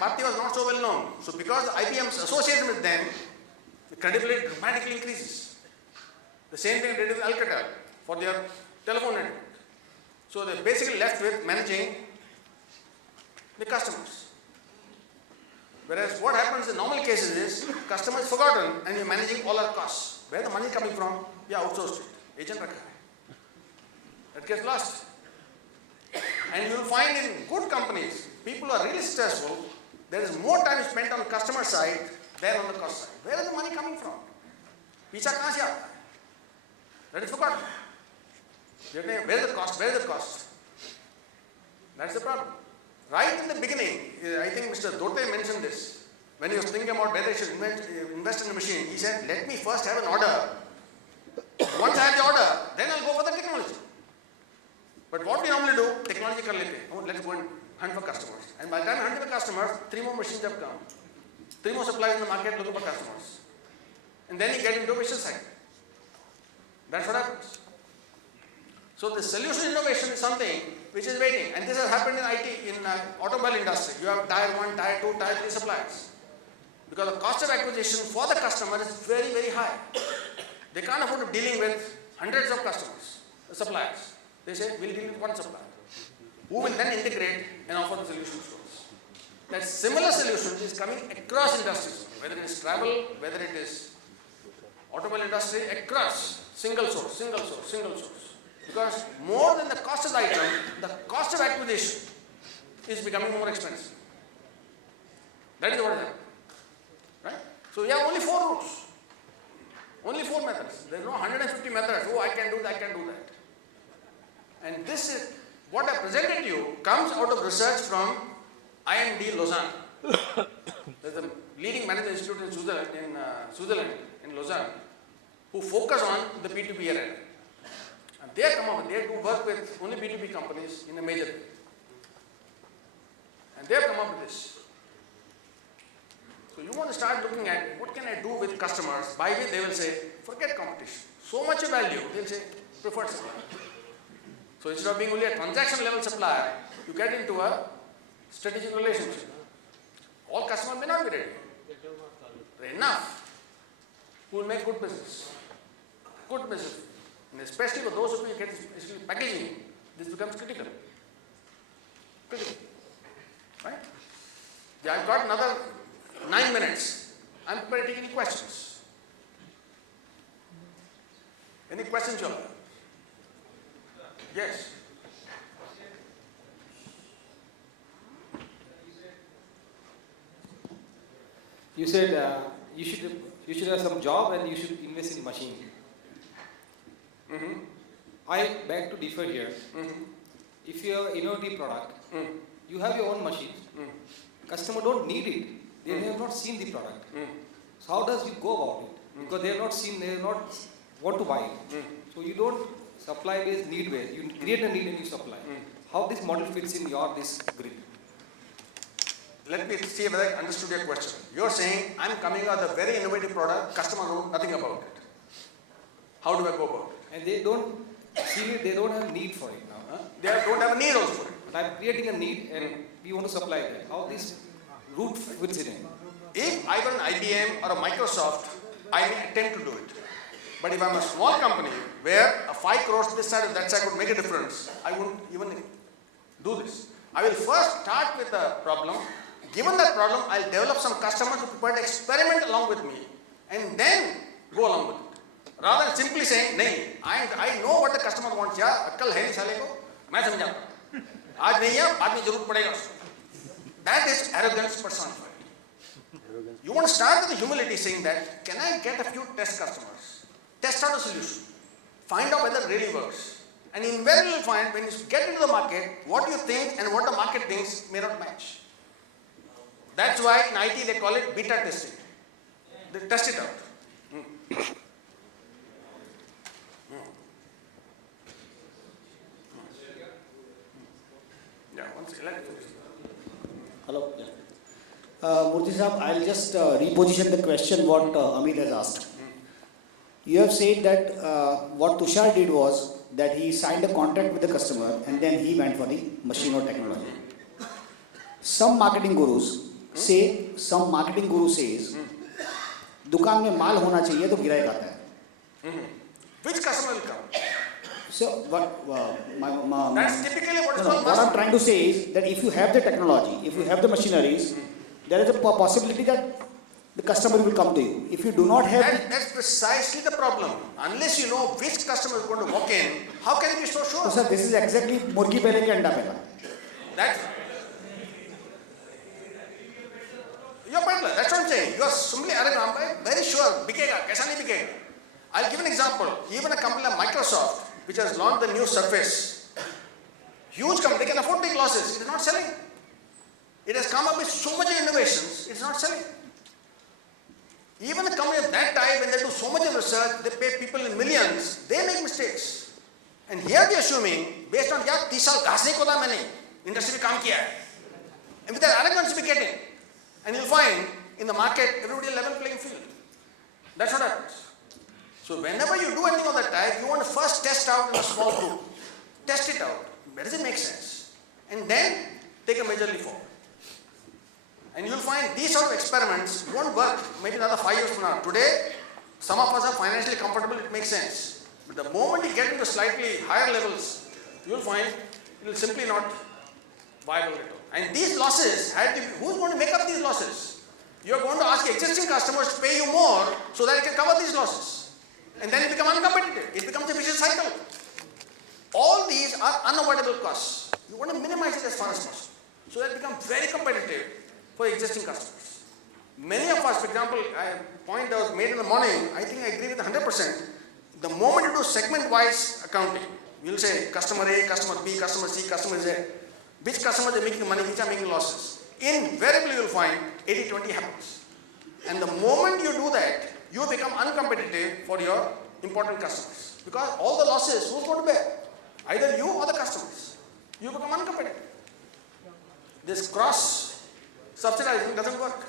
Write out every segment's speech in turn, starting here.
Bharti was not so well known. So because IBM is associated with them, the credibility dramatically increases. The same thing they did with Alcatel for their telephone network. So they're basically left with managing the customers. Whereas what happens in normal cases is, customer is forgotten and you're managing all our costs. Where the money coming from? Yeah, outsourced it. Agent rakha hai. That gets lost. And you'll find in good companies, people who are really stressful, there is more time spent on the customer side than on the cost side. Where is the money coming from? Picha kahan se aata hai? That is forgotten. Where is the cost? Where is the cost? That's the problem. Right in the beginning, I think Mr. Dote mentioned this. When he was thinking about whether he should invest in a machine, he said, let me first have an order. Once I have the order, then I'll go for the technology. But what we normally do, technology kar lete. Oh, let's go and hunt for customers. And by the time I hunt for customers, 3 more machines have come. 3 more suppliers in the market looking for customers. And then you get into a vicious cycle. That's what happens. So the solution innovation is something which is waiting. And this has happened in IT, in automobile industry. You have tier 1, tier 2, tier 3 suppliers. Because the cost of acquisition for the customer is very, very high. They can't afford to dealing with hundreds of customers, suppliers. They say, we'll deal with one supplier, who will then integrate and offer the solutions to us. That similar solution is coming across industries, whether it is travel, whether it is automobile industry, across, single source. Because more than the cost of the item, the cost of acquisition is becoming more expensive. That is what is happening. Right? So we have only 4 routes, only 4 methods. There is no 150 methods. Oh, I can do that, I can do that. And this is what I presented to you comes out of research from IMD Lausanne. There's a leading management institute in Switzerland, in Lausanne, who focus on the B2B area. And they come up, they do work with only B2B companies in a major way. And they have come up with this. So you want to start looking at what can I do with customers, by which they will say, forget competition. So much value, they'll say, preferred supplier. So instead of being only a transaction level supplier, you get into a strategic relationship. All customers may not be ready. There are enough who will make good business. Good business. And especially for those of you who get especially packaging, this becomes critical. Critical. Right? Yeah, I've got another 9 minutes. I'm prepared to take any questions. Any questions, Joe? Yes. You said you should have some job and you should invest in machine. I beg to differ here. If you have an innovative product, you have your own machine. Customer don't need it. They have not seen the product. So how does you go about it? Because they have not seen, they have not want to buy it. So you don't supply based, need based. You create a need and you supply. How this model fits in your this grid? Let me see whether I understood your question. You're saying I'm coming out with a very innovative product, customer knows nothing about it. How do I go about it? And they don't see it, they don't have need for it now. They don't have a need also for it. But I'm creating a need and we want to supply that. How this route fits in? If I were an IBM or a Microsoft, I may attempt to do it. But if I'm a small company where a 5 crores this side or that side would make a difference, I wouldn't even do this. I will first start with a problem. Given that problem, I'll develop some customers who prefer to experiment along with me and then go along with it. Rather than simply saying, "Nahi, I know what the customer wants. Yeah, अक्कल है नहीं साले को, मैं समझाऊँ. आज नहीं है, बाद में जरूरत पड़ेगा उसको." That is arrogance personified. You want to start with the humility, saying that, can I get a few test customers? Test out a solution. Find out whether it really works. And invariably you'll find when you get into the market, what you think and what the market thinks may not match. That's why in IT they call it beta testing. They test it out. Yeah, once Hello. Yeah. Murti Sahab, I'll just reposition the question what Amit has asked. You have said that what Tushar did was that he signed a contract with the customer and then he went for the machine or technology. Some marketing gurus say some marketing guru says, दुकान में माल होना चाहिए तो गिरायक आता है. Which customer will come? So That's typically what is called what mass I'm trying to say is that if you have the technology, if you have the machineries, there is a possibility that the customer will come to you. If you do not have, That's precisely the problem. Unless you know which customer is going to walk in, how can you be so sure? so sir, this is exactly मुर्गी पहले के अंडा पहला. That's you're pointless. That's what I'm saying. You are simply arrogant. I'm very sure. बिकेगा, कैसा नहीं बिकेगा? I'll give an example. Even a company like Microsoft, which has launched the new Surface, huge company, they can afford to take losses. It is not selling. It has come up with so much innovations. It is not selling. Even a company of that type, when they do so much of research, they pay people in millions, they make mistakes. And here they are assuming, based on यार 30 साल घास नहीं खोदा मैंने, industry में काम किया है. And with that arrogance we get in. And you'll find, in the market, everybody level playing field. That's what happens. So whenever you do anything of that type, you want to first test out in a small group. Test it out. Does it make sense? And then, take a major leap forward. And you'll find these sort of experiments won't work maybe another 5 years from now. Today, some of us are financially comfortable, it makes sense. But the moment you get into slightly higher levels, you'll find it will simply not viable at all. And these losses had to be, who's going to make up these losses? You're going to ask existing customers to pay you more so that you can cover these losses. And then you become uncompetitive. It becomes a vicious cycle. All these are unavoidable costs. You want to minimize it as far as possible. So that it becomes very competitive for existing customers. Many of us, for example, a point that was made in the morning, I think I agree with 100%. The moment you do segment-wise accounting, you'll say customer A, customer B, customer C, customer Z. Which customers are making money, which are making losses. Invariably you'll find 80-20 happens. And the moment you do that, you become uncompetitive for your important customers. Because all the losses, who's going to bear? Either you or the customers. You become uncompetitive. This cross subsidizing doesn't work.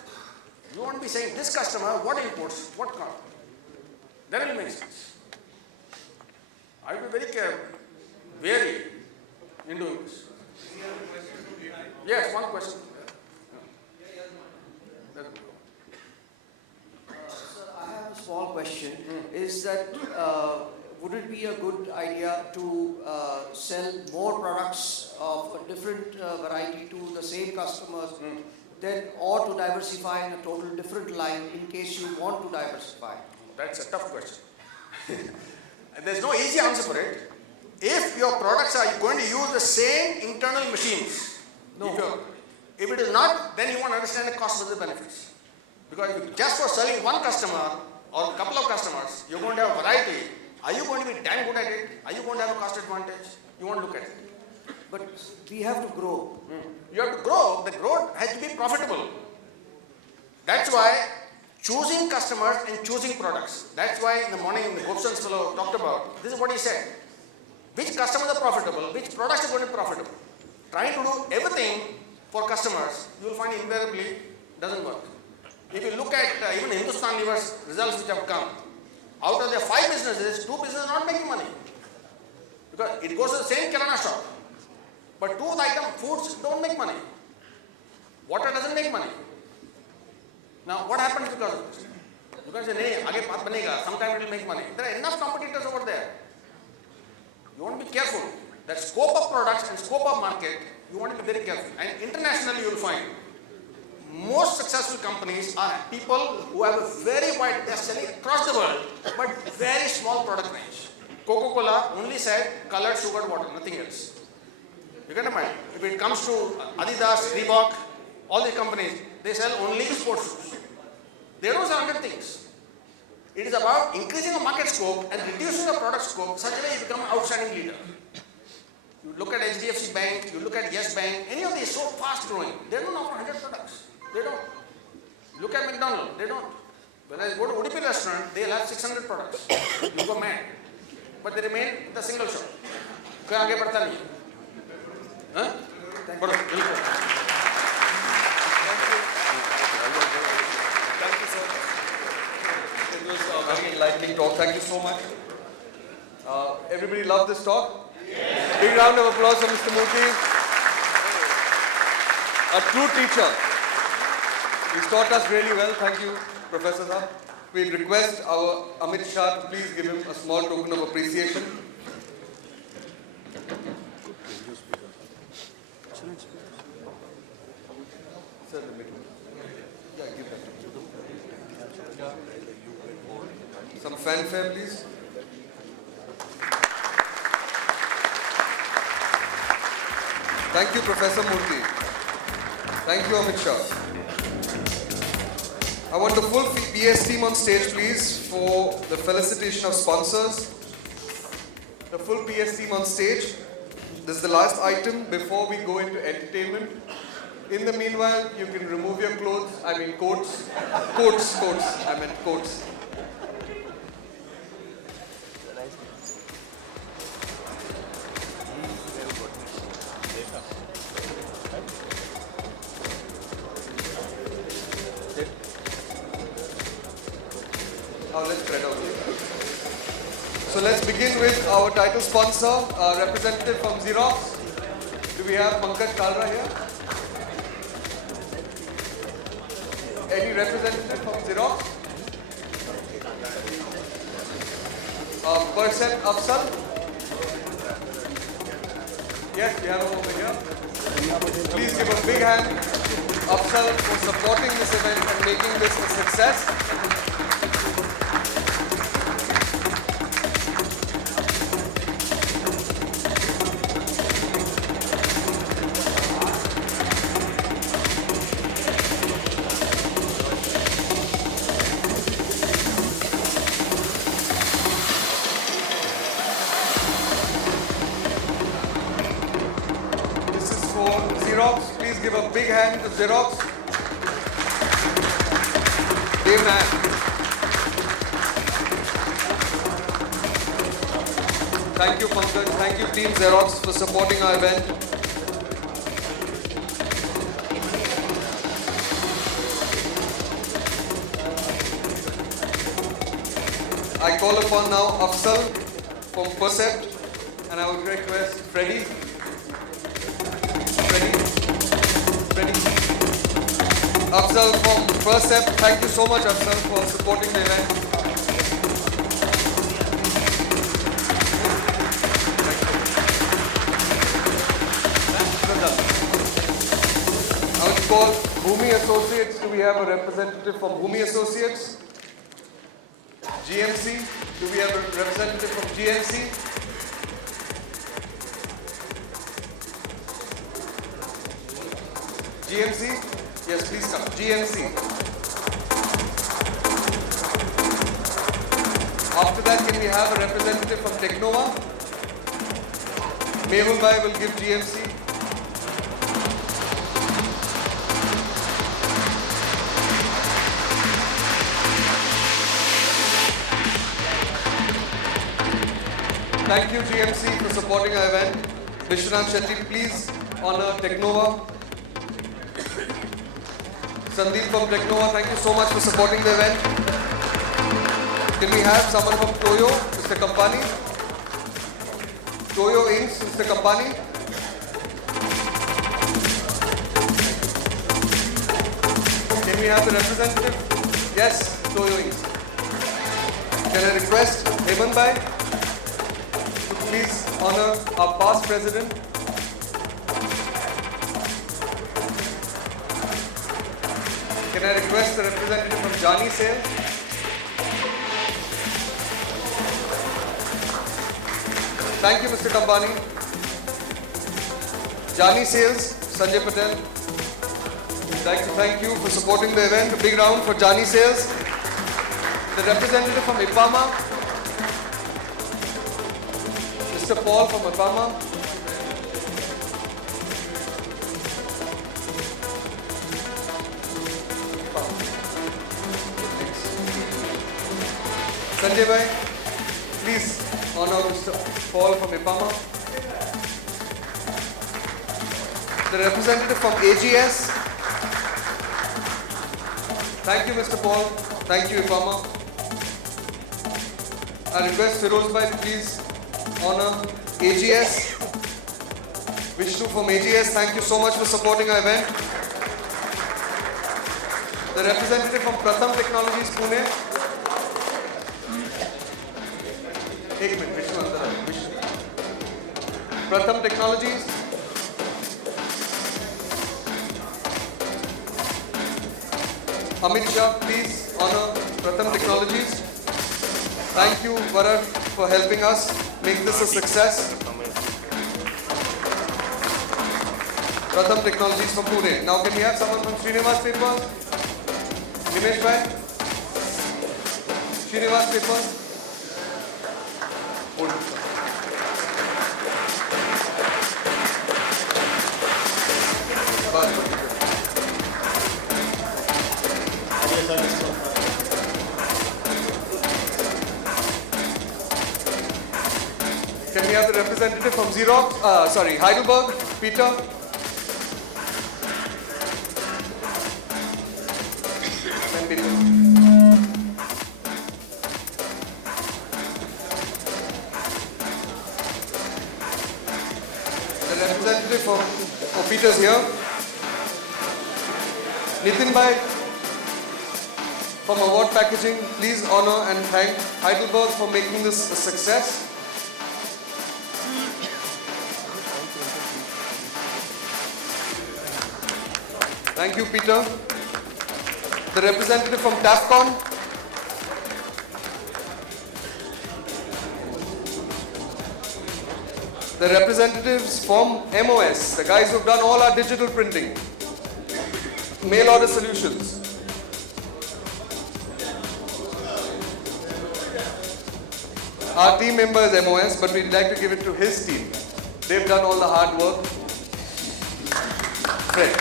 You want to be saying this customer, what inputs, what cost. Then it will make sense. I will be very careful, wary in doing this. Yes, one question. Sir, I have a small question. Is that would it be a good idea to sell more products of a different variety to the same customers, then, or to diversify in a total different line in case you want to diversify? That's a tough question. And there's no easy answer for it. If your products are going to use the same internal machines, No. if it is not, then you want to understand the cost of the benefits. Because if just for selling one customer or a couple of customers, you're going to have a variety. Are you going to be damn good at it? Are you going to have a cost advantage? You want to look at it. But we have to grow. You have to grow. The growth has to be profitable. That's why choosing customers and choosing products. That's why in the morning the Gobson's fellow talked about, this is what he said. Which customers are profitable, which products are going to be profitable. Trying to do everything for customers, you will find invariably doesn't work. If you look at even Hindustan Lever's results which have come, out of their 5 businesses, 2 businesses are not making money. Because it goes to the same kirana shop. But 2 of the item foods don't make money. Water doesn't make money. Now what happens because of this? You can say, "Nahi, aage baat banega, sometime it will make money." There are enough competitors over there. You want to be careful. That scope of products and scope of market, you want to be very careful. And internationally you will find most successful companies are people who have a very wide, they are selling across the world, but very small product range. Coca-Cola only said colored sugared water, nothing else. You get a mind? If it comes to Adidas, Reebok, all these companies, they sell only sports shoes. They don't sell other things. It is about increasing the market scope and reducing the product scope, such a way you become an outstanding leader. You look at HDFC Bank, you look at Yes Bank, any of these so fast growing, they don't offer 100 products. They don't. Look at McDonald's, they don't. When I go to Udupi restaurant, they'll have 600 products. You go mad. But they remain the single shop. कोई आगे बढ़ता नहीं है. हाँ? बढ़ो, बिल्कुल. Thank you so much. It was a very enlightening talk. Thank you so much. Everybody loved this talk? Yes. Big round of applause for Mr. Murti. A true teacher. He's taught us really well. Thank you, Professor Saab. We request our Amit Shah to please give him a small token of appreciation. Sir, the middle. Yeah, give that to him. Some fanfare, please. Thank you, Professor Murti. Thank you, Amit Shah. I want the full BS team on stage, please, for the felicitation of sponsors. The full PS team on stage. This is the last item before we go into entertainment. In the meanwhile, you can remove your clothes, coats. Coats. Now let's spread out. So let's begin with our title sponsor, representative from Xerox. Do we have Pankaj Kalra here? Any representative from Xerox? Percent Afsal? Yes, we have him over here. Please give a big hand, Afsal, for supporting this event and making this a success. Xerox, please give a big hand to Xerox. Amen. Thank you, Pankaj. Thank you, Team Xerox, for supporting our event. I call upon now Afsal from Percept, and I would request Freddie. Afzal from Percept, thank you so much, Afzal, for supporting the event. I would call Bhumi Associates. Do we have a representative from Bhumi Associates? GMC, do we have a representative from GMC? GMC? Yes, please come. GMC. After that, can we have a representative from Technova? Mehul Bhai will give GMC. Thank you, GMC, for supporting our event. Vishwanath Shetty, please honor Technova. Sandeep from Technova, thank you so much for supporting the event. Can we have someone from Toyo, Mr. Kampani? Toyo Inc., Mr. Kampani? Can we have the representative? Yes, Toyo Inc. Can I request Heman Bhai to please honor our past president? Can I request the representative from Jani Sales? Thank you, Mr. Kampani. Jani Sales, Sanjay Patel. We'd like to thank you for supporting the event. A big round for Jani Sales. The representative from IPAMA, Mr. Paul from IPAMA. Sanjay Bhai, please honor Mr. Paul from IPAMA. The representative from AGS. Thank you, Mr. Paul. Thank you, IPAMA. I request Feroz Bhai to please honor AGS. Vishnu from AGS, thank you so much for supporting our event. The representative from Pratham Technologies, Pune. एक minute, Vishnu अंदर आओ, Vishnu. Pratham Technologies. Amit Shah, please honor Pratham Technologies. Thank you, Varad, for helping us make this a success. Pratham Technologies from Pune. Now can we have someone from Srinivas Papers? Nimesh Bhai? Srinivas Papers? Hold it. Bas. Can we have the representative from Heidelberg, Peter? And Peter. The representative for Peter's here. Nitin Bhai from Award Packaging, please honor and thank Heidelberg for making this a success. Thank you, Peter. The representative from TAFCON. The representatives from MOS, the guys who've done all our digital printing. Mail order solutions. Our team member is MOS, but we'd like to give it to his team. They've done all the hard work. Fred.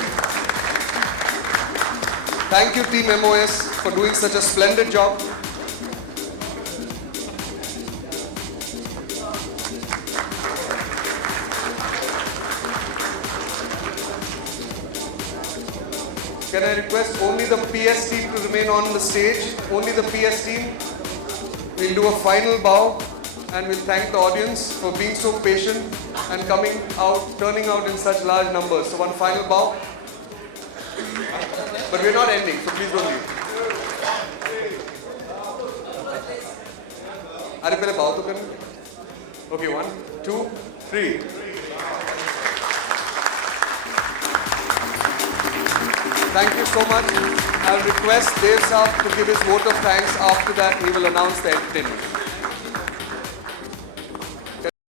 Thank you, Team MOS, for doing such a splendid job. Can I request only the PS team to remain on the stage? Only the PS team. We'll do a final bow and we'll thank the audience for being so patient and turning out in such large numbers. So one final bow. But we're not ending, so please don't leave. Are you going to bow? Okay, 1, 2, 3. Thank you so much. I'll request Dev Saab to give his vote of thanks. After that, he will announce the entertainment.